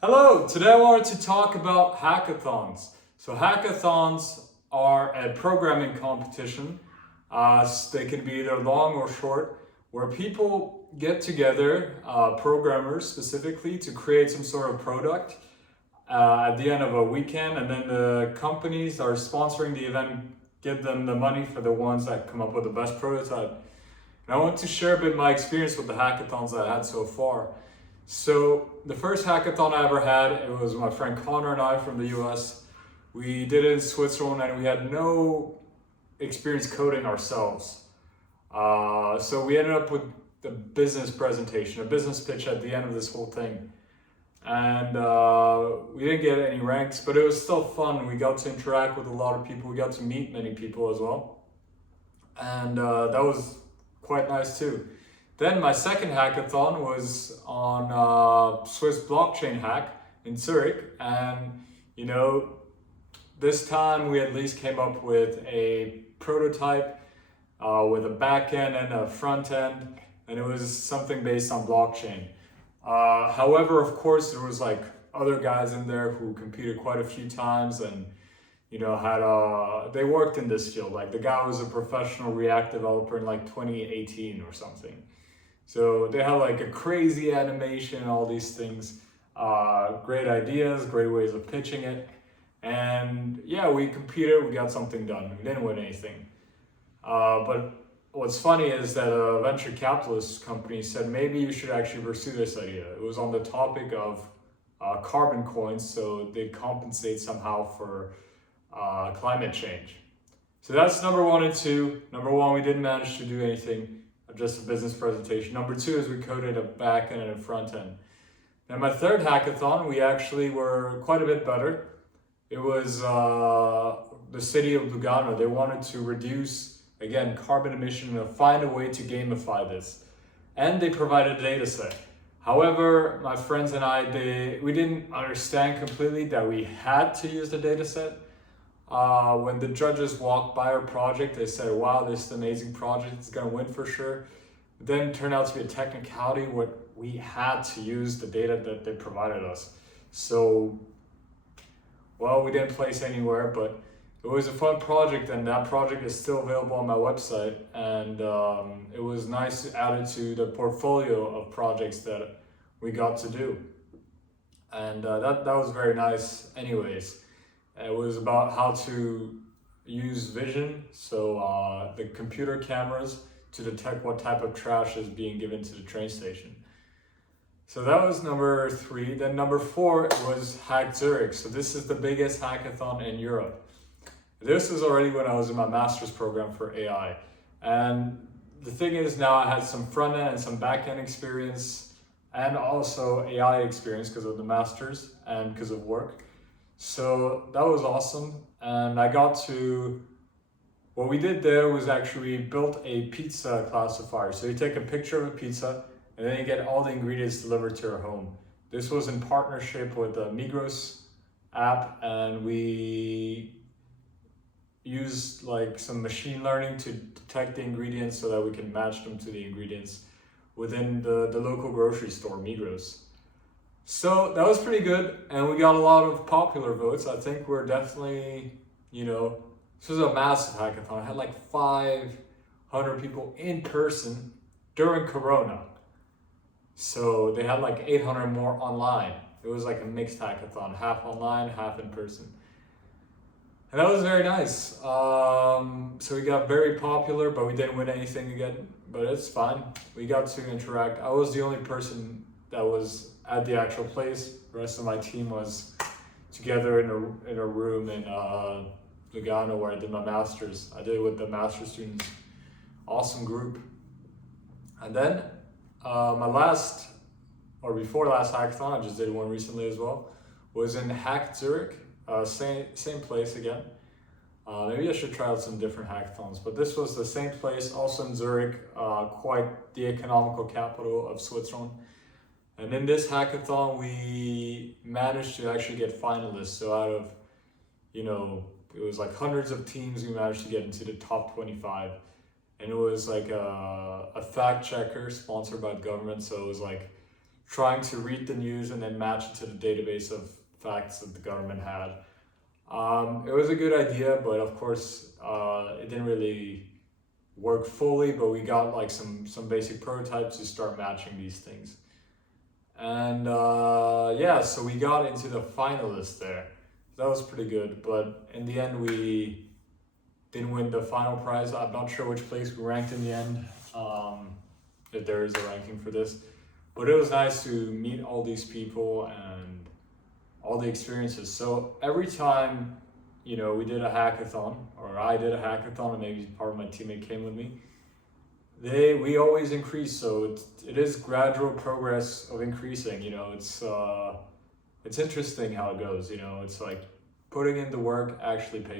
Hello, today I wanted to talk about hackathons. So hackathons are a programming competition. They can be either long or short, where people get together, programmers specifically, to create some sort of product at the end of a weekend, and then the companies that are sponsoring the event give them the money for the ones that come up with the best prototype. And I want to share a bit my experience with the hackathons that I had so far. So the first hackathon I ever had, it was my friend Connor and I from the US. We did it in Switzerland and we had no experience coding ourselves. So we ended up with the business presentation, a business pitch at the end of this whole thing. And we didn't get any ranks, but it was still fun. We got to interact with a lot of people. We got to meet many people as well. And that was quite nice too. Then my second hackathon was on Swiss blockchain hack in Zurich, and this time we at least came up with a prototype with a back end and a front end, and it was something based on blockchain. However, of course, there was like other guys in there who competed quite a few times, and they worked in this field. Like the guy was a professional React developer in like 2018 or something. So they had like a crazy animation, all these things, great ideas, great ways of pitching it. And yeah, we competed, we got something done. We didn't win anything. But what's funny is that a venture capitalist company said, maybe you should actually pursue this idea. It was on the topic of carbon coins, so they compensate somehow for climate change. So that's number one and two. Number one, we didn't manage to do anything, just a business presentation. Number two is we coded a back end and a front end. And my third hackathon, we actually were quite a bit better. It was the city of Lugano. They wanted to reduce, again, carbon emission and find a way to gamify this. And they provided a data set. However, my friends and I, we didn't understand completely that we had to use the data set. When the judges walked by our project, they said, wow, this is an amazing project, it's gonna win for sure. But then it turned out to be a technicality where we had to use the data that they provided us. So, well, we didn't place anywhere, but it was a fun project, and that project is still available on my website. And it was nice to add it to the portfolio of projects that we got to do. And that was very nice anyways. It was about how to use vision, so the computer cameras, to detect what type of trash is being given to the train station. So that was number three. Then number four was Hack Zurich. So this is the biggest hackathon in Europe. This was already when I was in my master's program for AI. And the thing is, now I had some front end and some back end experience, and also AI experience because of the master's and because of work. So that was awesome. And I got to, what we did there was actually built a pizza classifier. So you take a picture of a pizza and then you get all the ingredients delivered to your home. This was in partnership with the Migros app, and we used like some machine learning to detect the ingredients so that we can match them to the ingredients within the local grocery store, Migros. So that was pretty good, and we got a lot of popular votes. I think we're definitely, this was a massive hackathon. I had like 500 people in person during Corona. So they had like 800 more online. It was like a mixed hackathon, half online, half in person. And that was very nice. So we got very popular, but we didn't win anything again, but it's fine. We got to interact. I was the only person that was at the actual place. The rest of my team was together in a room in Lugano where I did my master's. I did it with the master's students. Awesome group. And then my last, or before last hackathon, I just did one recently as well, was in Hack Zurich, same place again. Maybe I should try out some different hackathons, but this was the same place, also in Zurich, quite the economical capital of Switzerland. And in this hackathon, we managed to actually get finalists. So out of, it was like hundreds of teams, we managed to get into the top 25. And it was like a fact checker sponsored by the government. So it was like trying to read the news and then match it to the database of facts that the government had. It was a good idea, but of course it didn't really work fully, but we got like some basic prototypes to start matching these things. And yeah, so we got into the finalists there. That was pretty good, but in the end we didn't win the final prize. I'm not sure which place we ranked in the end, if there is a ranking for this. But it was nice to meet all these people and all the experiences. So every time, you know, we did a hackathon, or I did a hackathon, and maybe part of my teammate came with me, we always increase. So it is gradual progress of increasing. You know, it's interesting how it goes. You know, it's like putting in the work actually pays